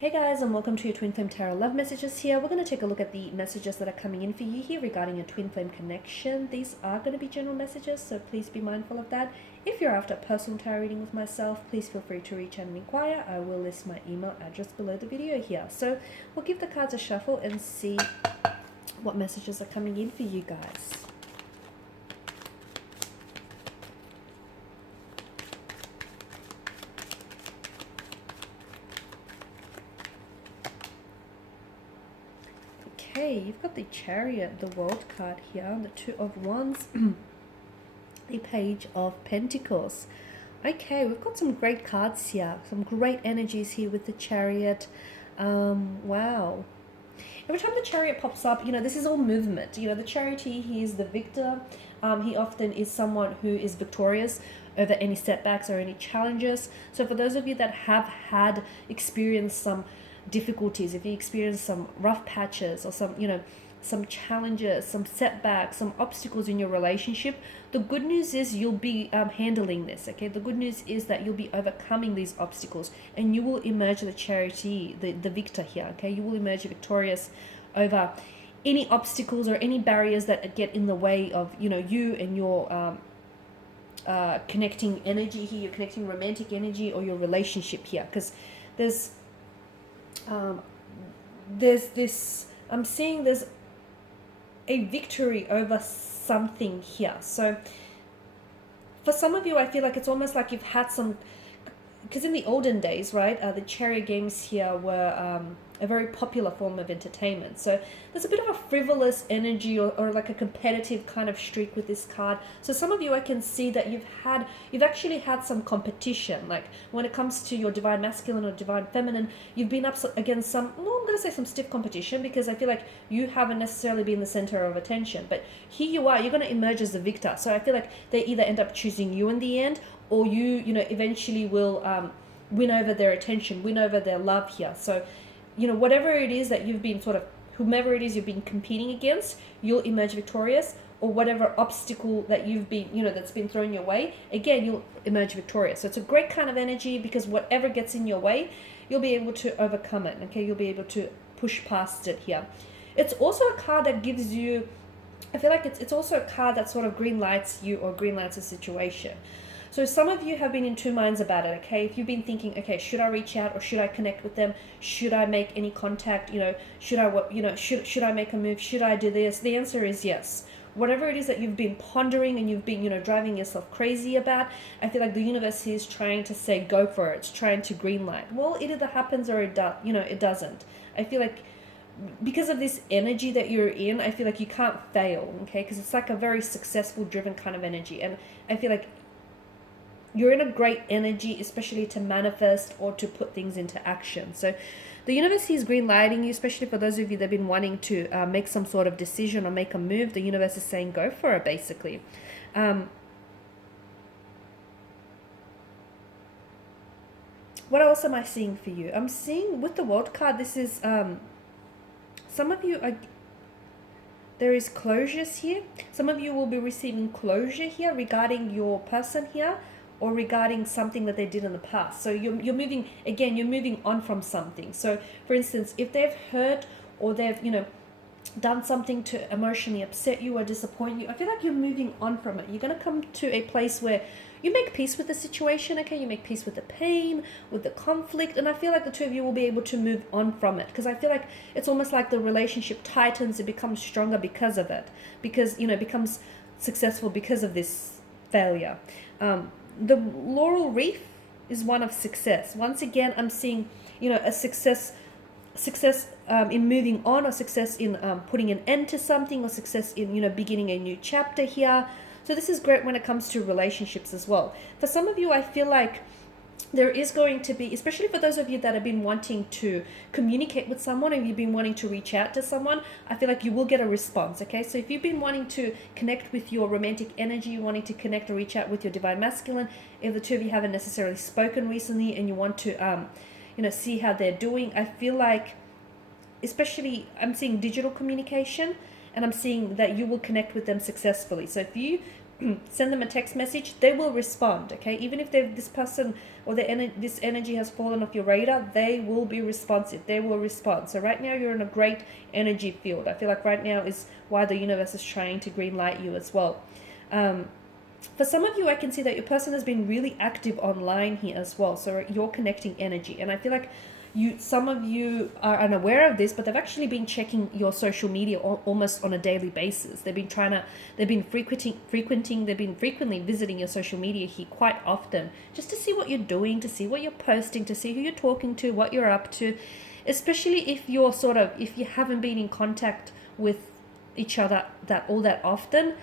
Hey guys, and welcome to your Twin Flame Tarot Love Messages here. We're going to take a look at the messages that are coming in for you here regarding your Twin Flame connection. These are going to be general messages, so please be mindful of that. If you're after a personal tarot reading with myself, please feel free to reach out and inquire. I will list my email address below the video here. So we'll give the cards a shuffle and see what messages are coming in for you guys. Okay, you've got the Chariot, the World card here, the Two of Wands, the Page of Pentacles. Okay, we've got some great cards here, some great energies here with the Chariot. Wow. Every time the Chariot pops up, this is all movement. The Chariot, he is the victor. He often is someone who is victorious over any setbacks or any challenges. So for those of you that have experienced some difficulties, if you experience some rough patches or some challenges, some setbacks, some obstacles in your relationship, the good news is you'll be handling this. Okay, the good news is that you'll be overcoming these obstacles and you will emerge the Charity, the victor here. Okay, you will emerge victorious over any obstacles or any barriers that get in the way of you and your connecting energy here, your connecting romantic energy or your relationship here, because there's this, I'm seeing there's a victory over something here. So for some of you, I feel like it's almost like you've had some, because in the olden days, right, the Chariot games here were a very popular form of entertainment. So there's a bit of a frivolous energy or like a competitive kind of streak with this card. So some of you, I can see that you've actually had some competition. Like when it comes to your divine masculine or divine feminine, you've been up against some, well, I'm going to say some stiff competition, because I feel like you haven't necessarily been the center of attention. But here you are, you're going to emerge as the victor. So I feel like they either end up choosing you in the end, or you eventually will win over their attention, win over their love here. So whatever it is that you've been whomever it is you've been competing against, you'll emerge victorious, or whatever obstacle that you've been, that's been thrown your way, again, you'll emerge victorious. So it's a great kind of energy, because whatever gets in your way, you'll be able to overcome it, okay? You'll be able to push past it here. It's also a card that gives you, I feel like it's also a card that sort of green lights you or green lights a situation. So some of you have been in two minds about it, okay? If you've been thinking, okay, should I reach out or should I connect with them? Should I make any contact? Should I make a move? Should I do this? The answer is yes. Whatever it is that you've been pondering and you've been, driving yourself crazy about, I feel like the universe is trying to say, go for it. It's trying to green light. Well, it either happens or it doesn't. I feel like because of this energy that you're in, I feel like you can't fail, okay? Because it's like a very successful, driven kind of energy. And I feel like you're in a great energy, especially to manifest or to put things into action. So the universe is green lighting you, especially for those of you that have been wanting to make some sort of decision or make a move. The universe is saying go for it, basically. What else am I seeing for you? I'm seeing with the World card, this is some of you are, there is closures here. Some of you will be receiving closure here regarding your person here, or regarding something that they did in the past. So you're moving, again, you're moving on from something. So for instance, if they've hurt or they've, done something to emotionally upset you or disappoint you, I feel like you're moving on from it. You're going to come to a place where you make peace with the situation, okay? You make peace with the pain, with the conflict, and I feel like the two of you will be able to move on from it, because I feel like it's almost like the relationship tightens, it becomes stronger because of it, because, it becomes successful because of this failure. The laurel wreath is one of success. Once again, I'm seeing, a success in moving on, or success in putting an end to something, or success in, beginning a new chapter here. So this is great when it comes to relationships as well. For some of you, I feel like there is going to be, especially for those of you that have been wanting to communicate with someone and you've been wanting to reach out to someone, I feel like you will get a response, okay? So if you've been wanting to connect with your romantic energy, wanting to connect or reach out with your divine masculine, if the two of you haven't necessarily spoken recently and you want to, see how they're doing, I feel like, especially, I'm seeing digital communication, and I'm seeing that you will connect with them successfully. So if you send them a text message, they will respond, okay? Even if this person or this energy has fallen off your radar, they will be responsive. They will respond. So right now you're in a great energy field. I feel like right now is why the universe is trying to green light you as well. For some of you, I can see that your person has been really active online here as well. So you're connecting energy. And I feel like some of you are unaware of this, but they've actually been checking your social media almost on a daily basis. They've been frequently visiting your social media here quite often, just to see what you're doing, to see what you're posting, to see who you're talking to, what you're up to, especially if you haven't been in contact with each other all that often.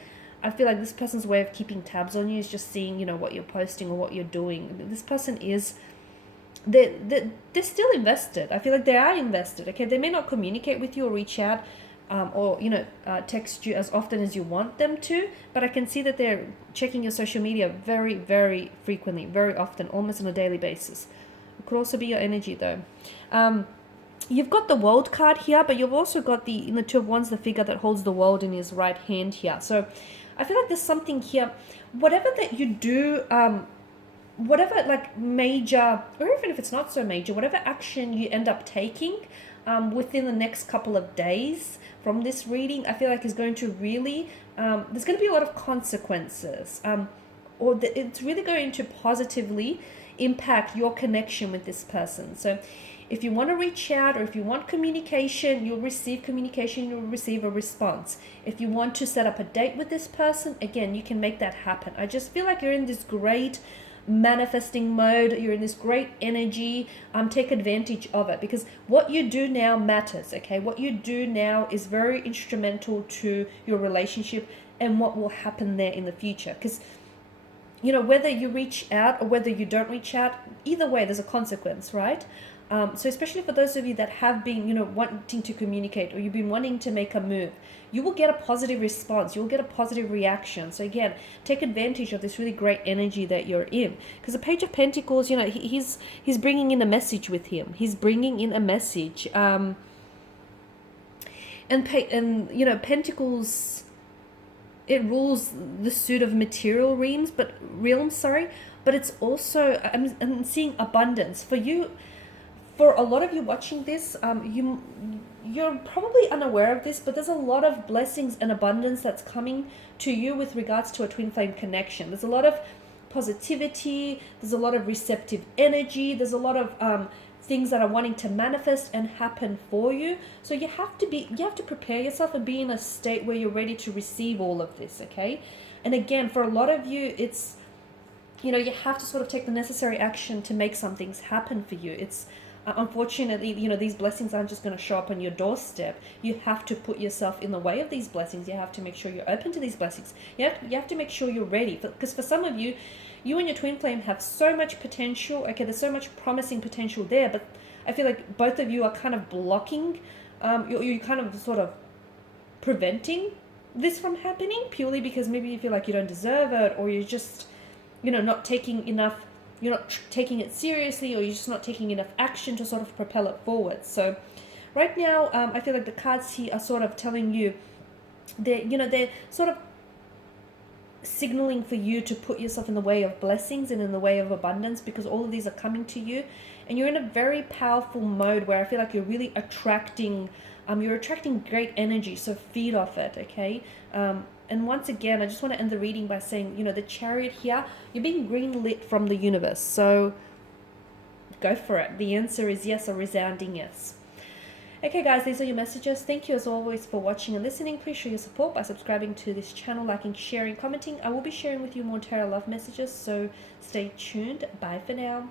I feel like this person's way of keeping tabs on you is just seeing, what you're posting or what you're doing. This person is, they're still invested. I feel like they are invested, okay? They may not communicate with you or reach out or, text you as often as you want them to, but I can see that they're checking your social media very, very frequently, very often, almost on a daily basis. It could also be your energy though. You've got the World card here, but you've also got the Two of Wands, the figure that holds the world in his right hand here. So I feel like there's something here, whatever that you do, whatever like major, or even if it's not so major, whatever action you end up taking within the next couple of days from this reading, I feel like is going to really, there's going to be a lot of consequences, it's really going to positively impact your connection with this person. So if you want to reach out or if you want communication, you'll receive communication, you'll receive a response. If you want to set up a date with this person, again, you can make that happen. I just feel like you're in this great manifesting mode. You're in this great energy. Take advantage of it, because what you do now matters, okay? What you do now is very instrumental to your relationship and what will happen there in the future. Because whether you reach out or whether you don't reach out, either way, there's a consequence, right? So especially for those of you that have been, wanting to communicate, or you've been wanting to make a move, you will get a positive response. You'll get a positive reaction. So again, take advantage of this really great energy that you're in. Because the Page of Pentacles, he's bringing in a message with him. He's bringing in a message. And Pentacles, it rules the suit of material realms, but it's also, I'm seeing abundance for you. For a lot of you watching this, you're probably unaware of this, but there's a lot of blessings and abundance that's coming to you with regards to a twin flame connection. There's a lot of positivity, there's a lot of receptive energy, there's a lot of things that are wanting to manifest and happen for you. So you have to prepare yourself and be in a state where you're ready to receive all of this, okay? And again, for a lot of you, it's, you have to sort of take the necessary action to make some things happen for you. It's unfortunately, these blessings aren't just going to show up on your doorstep. You have to put yourself in the way of these blessings. You have to make sure you're open to these blessings. You have to make sure you're ready. Because for some of you, you and your twin flame have so much potential. Okay, there's so much promising potential there, but I feel like both of you are kind of blocking, you're kind of sort of preventing this from happening, purely because maybe you feel like you don't deserve it, or you're just, not taking enough, you're not taking it seriously, or you're just not taking enough action to sort of propel it forward. So right now, I feel like the cards here are sort of telling you, they're sort of signaling for you to put yourself in the way of blessings and in the way of abundance, because all of these are coming to you, and you're in a very powerful mode where I feel like you're really attracting, great energy. So feed off it, okay? And once again, I just want to end the reading by saying, the Chariot here, you're being green lit from the universe. So go for it. The answer is yes, a resounding yes. Okay guys, these are your messages. Thank you as always for watching and listening. Please show your support by subscribing to this channel, liking, sharing, commenting. I will be sharing with you more tarot love messages, so stay tuned. Bye for now.